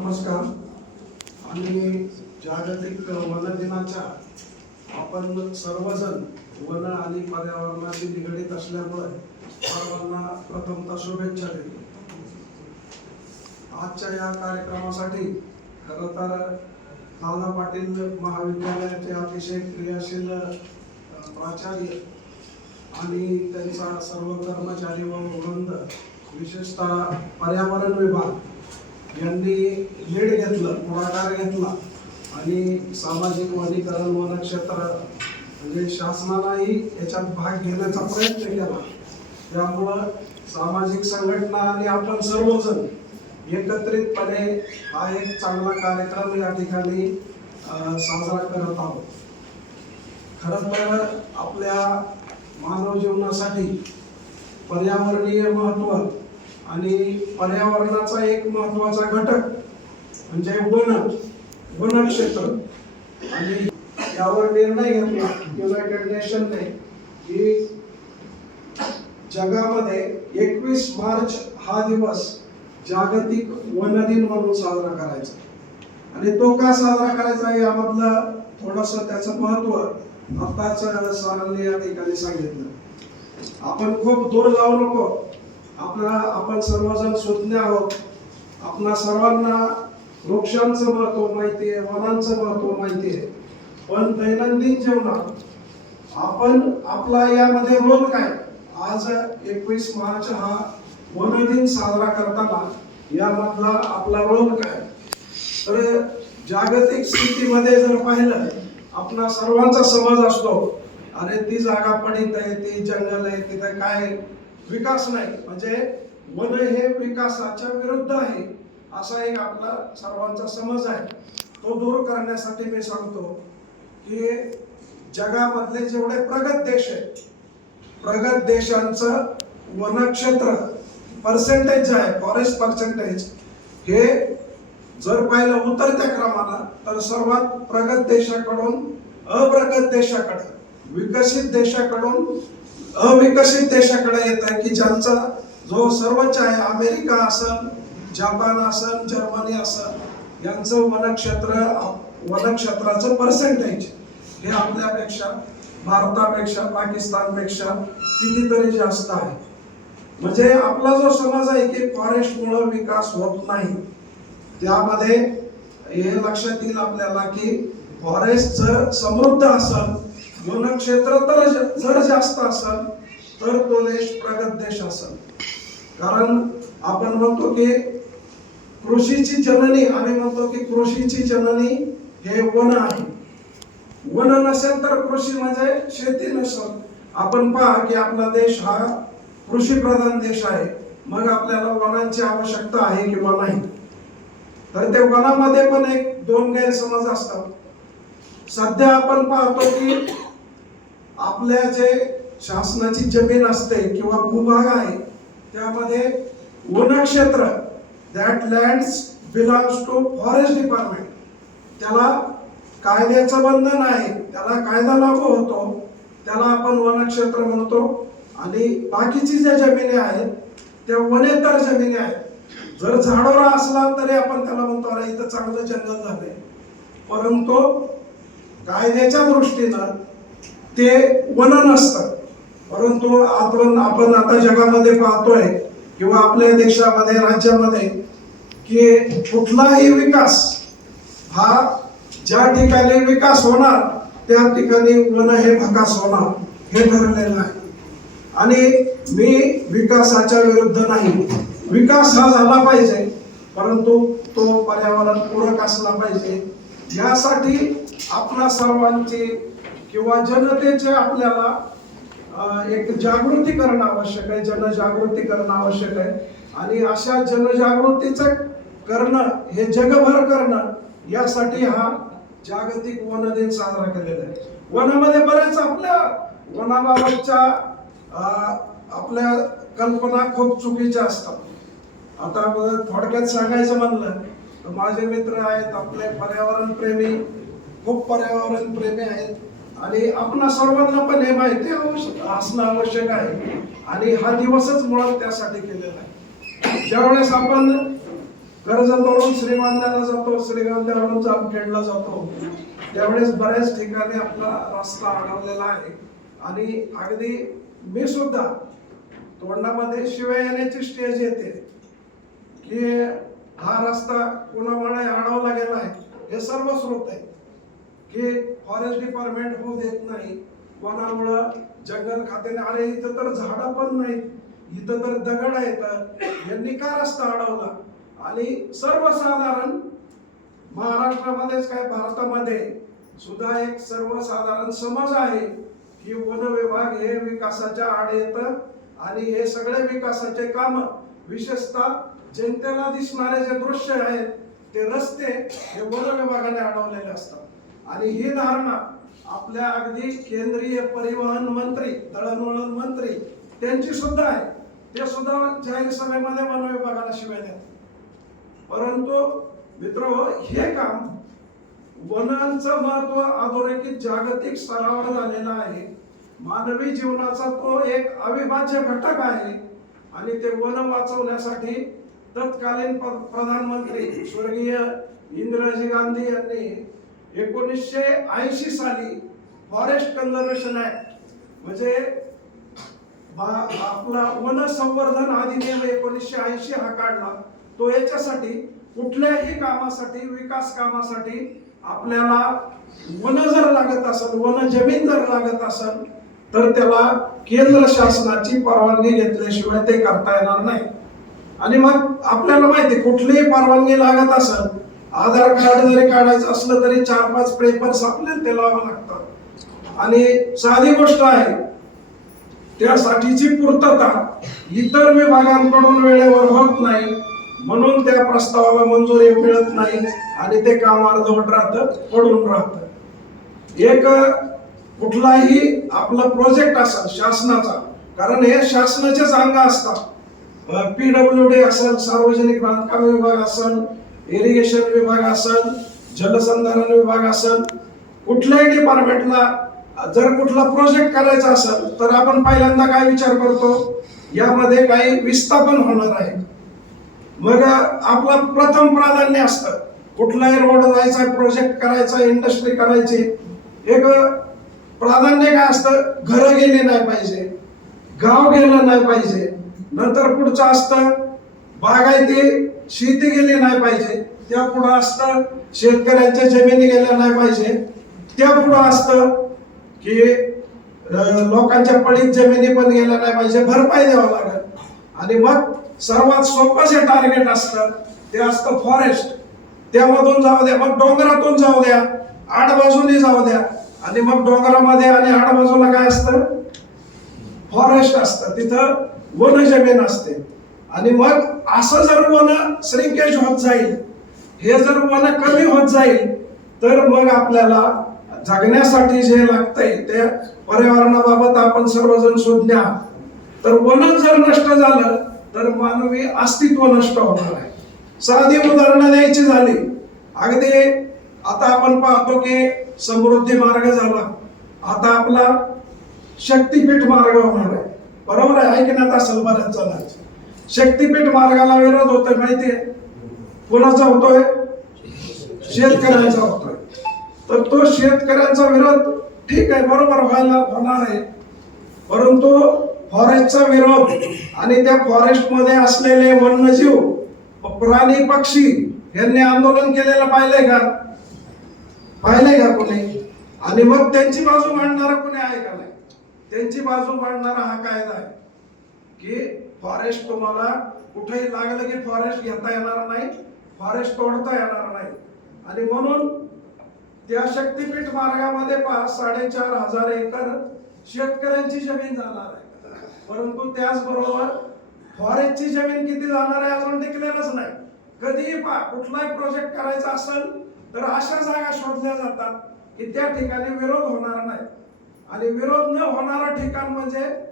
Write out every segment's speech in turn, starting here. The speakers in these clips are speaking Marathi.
नमस्कार. आणि जागतिक वन दिनाच्या आपण सर्वजण वन आणि पर्यावरणाशी निगडीत असल्यामुळे सर्वांना प्रथमतः शुभेच्छा देतो. आजच्या या कार्यक्रमासाठी खरं तर दादा पाटील महाविद्यालयाचे अतिशय क्रियाशील प्राचार्य आणि त्यांचा सर्व कर्मचारी व वृंद विशेषतः पर्यावरण विभाग यांनी लीड घेतलं पुढाकार घेतला. आणि सामाजिक वनीकरण वन क्षेत्र म्हणजे शासनालाही याच्यात भाग घेण्याचा प्रयत्न केला. त्यामुळं सामाजिक संघटना आणि आपण सर्वजण एकत्रितपणे हा एक चांगला कार्यक्रम या ठिकाणी साजरा करत आहोत. खरं तर आपल्या मानव जीवनासाठी पर्यावरणीय महत्त्व आणि पर्यावरणाचा एक महत्त्वाचा घटक म्हणजे वन वनक्षेत्र आणि यावर निर्णय घेतला युनायटेड नेशनने की जगामध्ये एकवीस मार्च हा दिवस जागतिक वन दिन म्हणून साजरा करायचा. आणि तो का साजरा करायचा यामधलं थोडस त्याचं महत्त्व आताच सरांनी या ठिकाणी सांगितलं. आपण खूप दूर जाऊ नको. आपला आपण सर्वजण सुज्ञ आहोत. आपणा सर्वांना वृक्षांचं महत्त्व माहिती आहे वनांचं महत्त्व माहिती आहे. पण दैनंदिन जीवनात आपण आपला यामध्ये रोल काय? आज एकवीस मार्च हा वन दिन साजरा करताना यामधला आपला रोल काय? तर जागतिक स्थितीमध्ये जर पाहिलं आपला सर्वांचा समज असतो. अरे ती जागा पडित आहे ती जंगल आहे तिथे काय विकास नाही. म्हणजे वन हे विकासाच्या विरुद्ध आहे असा एक आपला सर्वांचा समज आहे. तो दूर करण्यासाठी मी सांगतो की जगामधले जेवढे प्रगत देश आहेत प्रगत देशांचं वनक्षेत्र पर्सेंटेज जे आहे फॉरेस्ट पर्सेंटेज हे जर पाहिलं उतरत्या क्रमाला तर सर्वात प्रगत देशाकडून अप्रगत देशाकडे विकसित देशाकडून अविकसित देशाकडे येत आहे की ज्यांचा जो सर्वोच्च आहे अमेरिका असल जपान असल जर्मनी असल यांचं वनक्षेत्र वनक्षेत्राचं पर्सेंटेज हे आपल्यापेक्षा भारतापेक्षा पाकिस्तानपेक्षा कितीतरी जास्त आहे. म्हणजे आपला जो समाज आहे की फॉरेस्टमुळं विकास होत नाही त्यामध्ये हे लक्षात येईल आपल्याला की फॉरेस्ट जर समृद्ध असेल वनक्षेत्र तर जर जास्त असेल तर तो देश प्रगत देश असेल. कारण आपण म्हणतो की कृषीची जननी आम्ही म्हणतो की कृषीची जननी हे वन आहे. वन नसेल तर कृषी म्हणजे शेती नसेल. आपण पहा की आपला देश हा कृषी प्रधान देश आहे. मग आपल्याला वनांची आवश्यकता आहे किंवा नाही? तर ते वनामध्ये पण एक दोन गैरसमज असतात. सध्या आपण पाहतो की आपल्या जे शासनाची जमीन असते किंवा भूभाग आहे त्यामध्ये वनक्षेत्र that lands belongs to forest department त्याला कायद्याचं बंधन आहे त्याला कायदा लागू होतो त्याला आपण वनक्षेत्र म्हणतो. आणि बाकीची ज्या जमिनी आहेत त्या वनेतर जमिनी आहेत. जर झाडोरा असला तरी आपण त्याला म्हणतो अरे इथं चांगलं जंगल झालंय. परंतु कायद्याच्या दृष्टीनं ते वन नसतं परंतु आपण आपण आता जगामध्ये पाहतोय किंवा आपल्या देशामध्ये राज्यामध्ये की कुठलाही विकास हा ज्या ठिकाणी विकास होणार त्या ठिकाणी वन हे भकास होणार हे ठरलेलं आहे. आणि मी विकासाच्या विरुद्ध नाही. विकास हा झाला पाहिजे परंतु तो पर्यावरण पूरक असला पाहिजे. यासाठी आपणा सर्वांची किंवा जनतेचे आपल्याला एक जागृती करणं आवश्यक आहे जनजागृती करणं आवश्यक आहे. आणि अशा जनजागृतीचं करणं हे जगभर करणं यासाठी हा जागतिक वन दिन साजरा केलेला आहे. वनामध्ये बरेच आपल्या वनाबाबतच्या आपल्या कल्पना खूप चुकीच्या असतात. आता बघ, थोडक्यात सांगायचं म्हणलं तर माझे मित्र आहेत आपले पर्यावरण प्रेमी खूप पर्यावरण प्रेमी आहेत. आणि आपणा सर्वांना पण हे माहिती आवश्यक असणं आवश्यक आहे. आणि हा दिवसच मुळात त्यासाठी केलेला आहे. ज्यावेळेस आपण कर्जतवरून श्रीगोंद्याला जातो श्रीगोंद्यावरून जामखेडला जातो त्यावेळेस बऱ्याच ठिकाणी आपला रस्ता अडवलेला आहे. आणि अगदी मी सुद्धा तोंडामध्ये शिवाय येण्याची स्टेज येते की हा रस्ता कुणामुळे अडवला गेला आहे हे सर्व स्रोत आहे. की फॉरेस्ट डिपार्टमेंट होऊ देत नाही. वनामुळं जंगल खात्याने अरे इथं तर झाडं पण नाहीत. इथं तर दगड आहेत. यांनी का रस्ता अडवला? आणि सर्वसाधारण महाराष्ट्रामध्येच काय भारतामध्ये सुद्धा एक सर्वसाधारण समज आहे की वन विभाग हे विकासाच्या आड येतं आणि हे सगळे विकासाचे काम विशेषतः जनतेला दिसणारे जे दृश्य आहेत ते रस्ते हे वन विभागाने अडवलेले असतात. आणि ही धारणा आपल्या अगदी केंद्रीय परिवहन मंत्री दळणवळण मंत्री त्यांची सुद्धा आहे. ते सुद्धा जाहीर सभेमध्ये वन विभागाला शिवाय देतात. परंतु मित्र हे काम वनांचं महत्त्व अधोरेखित जागतिक स्तरावर झालेलं आहे. मानवी जीवनाचा तो एक अविभाज्य घटक आहे आणि ते वन वाचवण्यासाठी तत्कालीन प्रधानमंत्री स्वर्गीय इंदिराजी गांधी यांनी एकोणीसशे ऐंशी साली फॉरेस्ट कन्झर्वेशन ऍक्ट म्हणजे आपला वन संवर्धन अधिनियम एकोणीसशे ऐंशी हा काढला. तो याच्यासाठी कुठल्याही कामासाठी विकास कामासाठी आपल्याला वन जर लागत असेल वन जमीन जर लागत असेल तर त्याला केंद्र शासनाची परवानगी घेतल्याशिवाय ते करता येणार नाही. आणि मग आपल्याला माहिती कुठलीही परवानगी लागत असेल आधार कार्ड जरी काढायचं असलं तरी चार पाच पेपर्स आपल्याला ते लावावं लागतात. आणि साधी गोष्ट आहे त्यासाठीची पूर्तता इतर विभागांकडून वेळेवर होत नाही म्हणून त्या प्रस्तावाला मंजुरी मिळत नाही आणि ते काम अर्धवट राहतं पडून राहतं. एक कुठलाही आपला प्रोजेक्ट असेल शासनाचा कारण हे शासनाचेच अंग असतात. पीडब्ल्यू डी असेल सार्वजनिक बांधकाम विभाग असेल इरिगेशन विभाग असेल जलसंधारण विभाग असेल कुठल्याही डिपार्टमेंटला जर कुठला प्रोजेक्ट करायचा असेल तर आपण पहिल्यांदा काय विचार करतो? यामध्ये काही विस्थापन होणार आहे. मग आपला प्रथम प्राधान्य असतं कुठलाही रोड जायचा प्रोजेक्ट करायचा इंडस्ट्री करायची. एक प्राधान्य काय असतं? घरं गेले नाही पाहिजे. गाव गेलं नाही पाहिजे. नंतर पुढचं असतं बागायती शेती गेली नाही पाहिजे त्या पुढं असतं शेतकऱ्यांच्या जमिनी गेल्या नाही पाहिजे त्या पुढं असतं की लोकांच्या पडीत जमिनी पण गेल्या नाही पाहिजे भरपाई द्यावं लागेल. आणि मग सर्वात सोपं जे टार्गेट असतं ते असतं फॉरेस्ट त्यामधून जाऊ द्या मग डोंगरातून जाऊ द्या आडबाजूने जाऊ द्या. आणि मग डोंगरामध्ये आणि आडबाजूला काय असतं? फॉरेस्ट असतं. तिथं वन जमीन असते. आणि मग असं जर वन श्रिंकेज होत जाईल हे जर वन कमी होत जाईल तर मग आपल्याला जगण्यासाठी जे लागतंय ते पर्यावरणाबाबत आपण सर्वजण शोधण्या. तर वन जर नष्ट झालं तर मानवी अस्तित्व नष्ट होणार आहे. साधी उदाहरणं द्यायची झाली. अगदी आता आपण पाहतो की समृद्धी मार्ग झाला. आता आपला शक्तीपीठ मार्ग होणार आहे. बरोबर आहे ऐकण्यात असेल बऱ्याच जणांचं? शक्तीपीठ मार्गाला विरोध होतोय माहितीये? कोणाचा होतोय? शेतकऱ्यांचा होतोय. तर तो शेतकऱ्यांचा विरोध ठीक आहे बरोबर व्हायला होणार आहे. परंतु फॉरेस्टचा विरोध आणि त्या फॉरेस्टमध्ये असलेले वन्यजीव प्राणी पक्षी यांनी आंदोलन केलेलं पाहिलंय का? पाहिलंय का कोणी? आणि मग त्यांची बाजू मांडणारा कोणी आहे का नाही? त्यांची बाजू मांडणारा हा कायदा आहे. फॉरेस्ट तुम्हाला कुठेही लागलं की फॉरेस्ट घेता येणार नाही फॉरेस्ट तोडता येणार नाही. आणि म्हणून त्या शक्तीपीठ मार्गामध्ये पाच साडेचार हजार एकर शेतकऱ्यांची जमीन जाणार आहे. परंतु त्याचबरोबर फॉरेस्टची जमीन किती जाणार आहे अजून टिकलेलंच नाही. कधीही पा कुठलाही प्रोजेक्ट करायचा असेल तर अशा जागा शोधल्या जातात की त्या ठिकाणी विरोध होणार नाही. आणि विरोध न होणारं ठिकाण म्हणजे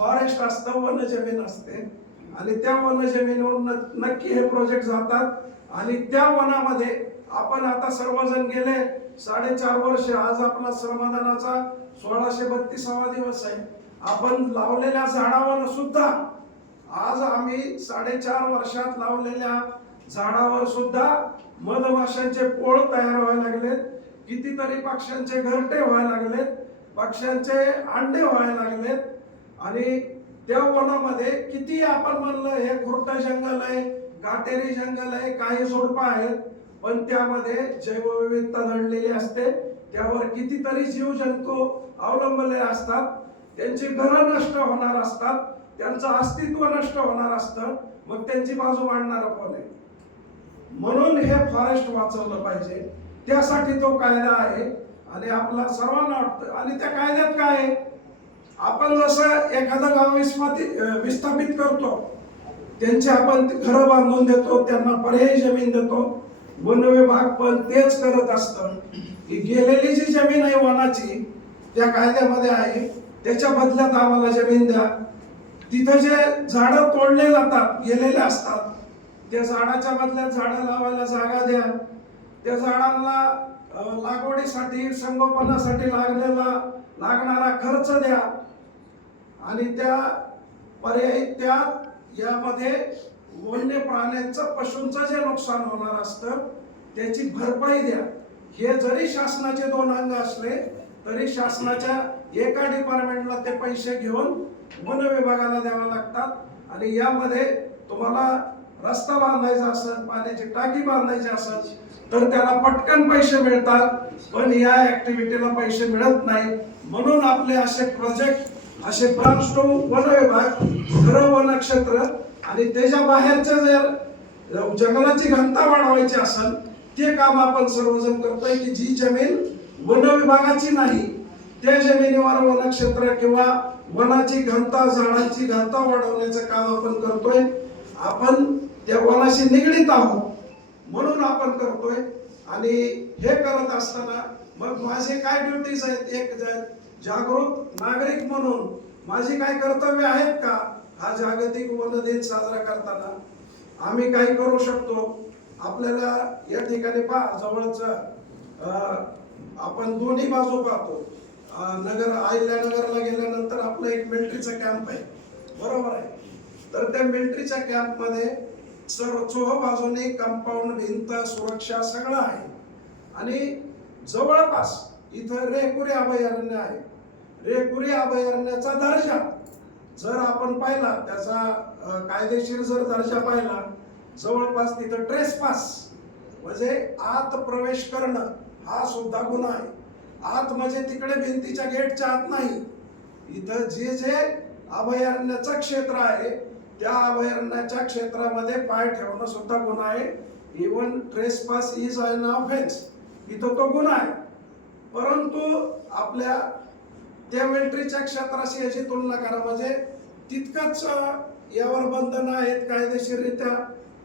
फॉरेस्ट असतं वन जमीन असते. आणि त्या वन जमिनीवर न- नक्की हे प्रोजेक्ट जातात. आणि त्या वनामध्ये आपण आता सर्वजण गेले साडेचार वर्ष आज आपला श्रमदानाचा सोळाशे बत्तीसावा दिवस आहे. आपण लावलेल्या झाडावर सुद्धा आज आम्ही साडेचार वर्षात लावलेल्या झाडावर सुद्धा मधमाशांचे पोळ तयार व्हायला लागलेत. कितीतरी पक्ष्यांचे घरटे व्हायला लागलेत. पक्ष्यांचे अंडे व्हायला लागलेत. आणि त्या वनामध्ये किती आपण म्हणलं हे खुरट जंगल आहे काटेरी जंगल आहे काही झुडपं आहेत पण त्यामध्ये जैवविविधता दडलेली असते. त्यावर कितीतरी जीवजंतू अवलंबले असतात. त्यांची घरं नष्ट होणार असतात. त्यांचं अस्तित्व नष्ट होणार असतं. मग त्यांची बाजू मांडणार कोण आहे? म्हणून हे फॉरेस्ट वाचवलं पाहिजे. त्यासाठी तो कायदा आहे. आणि आपला सर्वांना वाटतं. आणि त्या कायद्यात काय आहे? आपण जसं एखादं गाव विस्थापित करतो त्यांचे आपण घरं बांधून देतो त्यांना पर्यायी जमीन देतो वन विभाग पण तेच करत असतं. की गेलेली जी जमीन आहे वनाची त्या कायद्यामध्ये आहे त्याच्या बदल्यात आम्हाला जमीन द्या. तिथं जे झाडं तोडले जातात गेलेले असतात त्या झाडाच्या बदल्यात झाडं लावायला जागा द्या. त्या झाडांना लागवडीसाठी संगोपनासाठी लागलेला लागणारा खर्च द्या. आणि त्या पर्यायी त्या यामध्ये वन्य प्राण्यांचं पशूंचं जे नुकसान होणार असतं त्याची भरपाई द्या. हे जरी शासनाचे दोन अंग असले तरी शासनाच्या एका डिपार्टमेंटला ते पैसे घेऊन वन विभागाला द्यावे लागतात. आणि यामध्ये तुम्हाला रस्ता बांधायचा असेल पाण्याची टाकी बांधायची असेल तर त्याला पटकन पैसे मिळतात. पण या ऍक्टिव्हिटीला पैसे मिळत नाही. म्हणून आपले असे प्रोजेक्ट असे ब्रांचटो वन विभाग घर वनक्षेत्र आणि त्याच्या बाहेरचं जर जंगलाची घनता वाढवायची असेल ते काम आपण सर्वजण करतोय की जी जमीन वन विभागाची नाही त्या जमिनीवर वनक्षेत्र किंवा वनाची घनता झाडांची घनता वाढवण्याचं काम आपण करतोय. आपण त्या वनाशी निगडीत आहोत म्हणून आपण करतोय. आणि हे करत असताना मग माझे काय ड्युटीज आहेत एक ज- जागृत नागरिक म्हणून माझी काय कर्तव्य आहेत का? हा जागतिक वन दिन साजरा करताना आम्ही काय करू शकतो. आपल्याला या ठिकाणी पहा जवळच आपण दोन्ही बाजू पाहतो. नगर नगर नगरला गेल्यानंतर आपलं एक मिलिटरीचा कॅम्प आहे. बरोबर आहे? तर त्या मिलिटरीच्या कॅम्पमध्ये सर्व चोह बाजूने कंपाऊंड भिंत सुरक्षा सगळं आहे. आणि जवळपास इथं रेकुरे अभयारण्य आहे. रेकुरी अभयारण्याचा दर्जा. जर आपण पाहिला त्याचा कायदेशीर जर दर्जा पाहिला जवळपास तिथं ट्रेस पास म्हणजे आत प्रवेश करणं हा सुद्धा गुन्हा आहे. आत म्हणजे तिकडे भिंतीच्या गेटच्या आत नाही. इथं जे जे अभयारण्याचं क्षेत्र आहे त्या अभयारण्याच्या क्षेत्रामध्ये पाय ठेवणं सुद्धा गुन्हा आहे. Even trespass is an offence इथं तो गुन्हा आहे. परंतु आपल्या त्या मिलिटरीच्या क्षेत्राशी याची तुलना करा. म्हणजे तितकंच यावर बंधनं आहेत कायदेशीररित्या.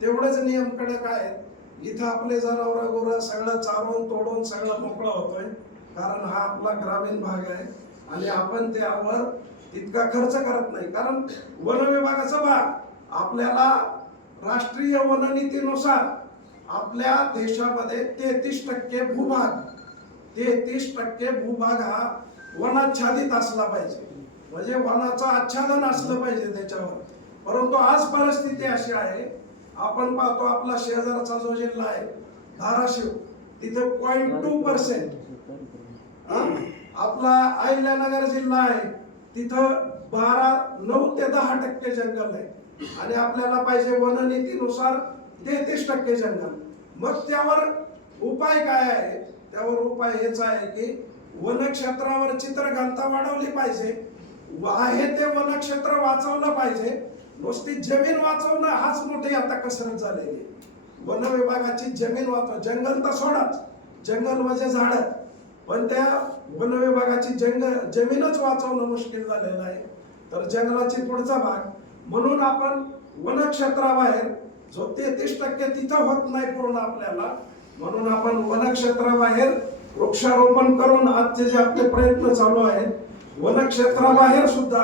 तेवढेच नियम कडक आहेत. इथं आपले जनावर गुरं सगळं चारून तोडून सगळं मोकळं होतोय. कारण हा आपला ग्रामीण भाग आहे. आणि आपण त्यावर तितका खर्च करत नाही. कारण वन विभागाचा भाग आपल्याला राष्ट्रीय वननीतीनुसार आपल्या देशामध्ये तेहतीस टक्के भूभाग. तेहतीस टक्के भूभाग हा वनाच्छादित असला पाहिजे. म्हणजे वनाचं आच्छादन असलं पाहिजे त्याच्यावर. परंतु आज परिस्थिती अशी आहे आपण पाहतो आपला शेजारचा जो जिल्हा आहे धाराशिव तिथे पॉईंट टू पर्सेंट आपला अहिल्यानगर जिल्हा आहे तिथं बारा नऊ ते दहा टक्के जंगल आहे. आणि आपल्याला पाहिजे वननीतीनुसार तेहतीस टक्के जंगल. मग त्यावर उपाय काय आहे? त्यावर उपाय हेच आहे की वनक्षेत्रावर चित्र घालता वाढवली पाहिजे. व- आहे ते वनक्षेत्र वाचवलं पाहिजे. नुसती जमीन वाचवणं हाच मोठी आता कसरत झालेली आहे. वन विभागाची जमीन वाचव जंगल तर सोडाच. जंगल म्हणजे झाड. पण त्या वन विभागाची जंगल जमीनच वाचवणं मुश्किल झालेलं आहे. तर जंगलाची पुढचा भाग. म्हणून आपण वनक्षेत्राबाहेर जो तेहतीस टक्के तिथं होत नाही पूर्ण आपल्याला म्हणून आपण वनक्षेत्राबाहेर वृक्षारोपण करून आजचे जे आपले प्रयत्न चालू आहेत वनक्षेत्राबाहेर सुद्धा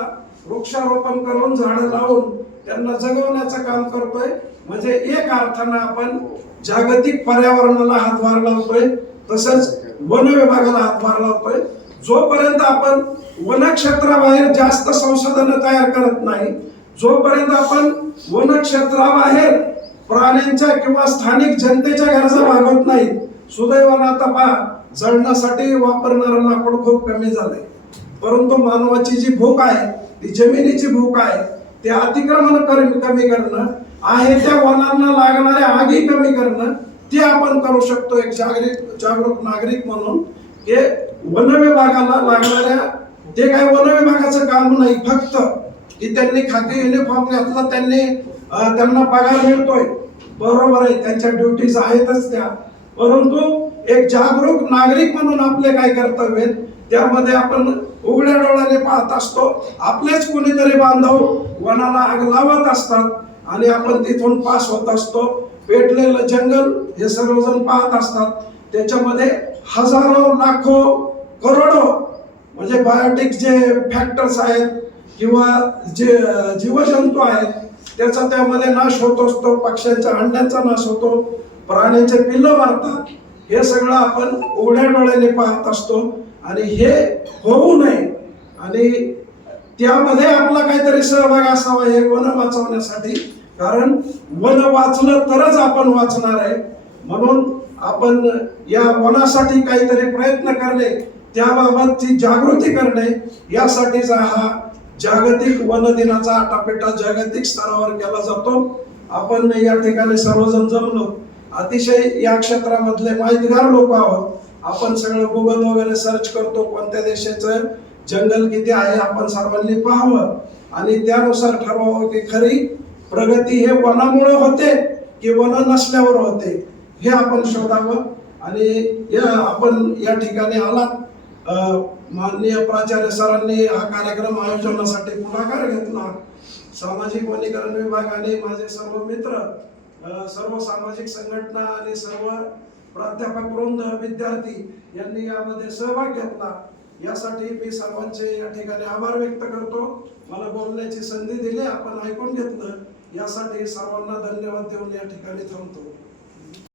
वृक्षारोपण करून झाडं लावून त्यांना जगवण्याचं काम करतोय. म्हणजे एक अर्थानं आपण जागतिक पर्यावरणाला हातभार लावतोय तसंच वन विभागाला हातभार लावतोय. जोपर्यंत आपण वनक्षेत्राबाहेर जास्त संसाधनं तयार करत नाही जोपर्यंत आपण वनक्षेत्राबाहेर प्राण्यांच्या किंवा स्थानिक जनतेच्या गरजा भागवत नाहीत सुदैवाला आता पहा जळण्यासाठी वापरणारं लाकूड खूप कमी झालंय. परंतु मानवाची जी भूक आहे ती जमिनीची भूक आहे ते अतिक्रमण कर- कमी करणं आहे त्या वनांना लागणाऱ्या आगी कमी करणं ते आपण करू शकतो एक जागरूक जागरूक नागरिक म्हणून. हे वन विभागाला लागणाऱ्या ते काय वन विभागाचं काम नाही फक्त की त्यांनी खाते युनिफॉर्म घातला त्यांनी त्यांना पगार मिळतोय. बरोबर आहे त्यांच्या ड्युटीज आहेतच त्या. परंतु एक जागरूक नागरिक म्हणून आपले काय कर्तव्य आहेत त्यामध्ये आपण उघड्या डोळ्याने पाहत असतो. आपलेच कोणीतरी बांधव वनाला आग लावत असतात आणि आपण तिथून पास होत असतो. पेटलेलं जंगल हे सर्वजण पाहत असतात. त्याच्यामध्ये हजारो लाखो करोडो म्हणजे बायोटिक जे फॅक्टर्स आहेत किंवा जे जीवजंतू आहेत त्याचा त्यामध्ये नाश होत असतो पक्ष्यांच्या अंड्यांचा नाश होतो. प्राण्यांचे पिल्लं मारतात. हे सगळं आपण उघड्या डोळ्याने पाहत असतो. आणि हे होऊ नये. आणि त्यामध्ये आपला काहीतरी सहभाग असावा हे वन वाचवण्यासाठी. कारण वन वाचलं तरच आपण वाचणार आहे. म्हणून आपण या वनासाठी काहीतरी प्रयत्न करणे त्याबाबतची जागृती करणे यासाठीचा हा जागतिक वन दिनाचा आटापेटा जागतिक स्तरावर केला जातो. आपण या ठिकाणी सर्वजण जमलो. अतिशय या क्षेत्रामधले माहितगार लोक आहोत. आपण सगळं गुगल वगैरे सर्च करतो कोणत्या देशाचं जंगल किती आहे आपण सर्वांनी पाहावं. आणि त्यानुसार ठरवावं की खरी प्रगती हे वनामुळे होते की वन नसल्यावर होते हे आपण शोधावं. आणि या आपण या ठिकाणी आलात. माननीय प्राचार्य सरांनी हा कार्यक्रम आयोजनासाठी पुढाकार घेतला. सामाजिक वनीकरण विभागाने माझे सर्व मित्र सर्व सामाजिक संघटना आणि सर्व प्राध्यापक वृंद विद्यार्थी यांनी यामध्ये सहभाग घेतला. यासाठी मी सर्वांचे या ठिकाणी आभार व्यक्त करतो. मला बोलण्याची संधी दिली आपण ऐकून घेतलं. यासाठी सर्वांना धन्यवाद देऊन या ठिकाणी थांबतो.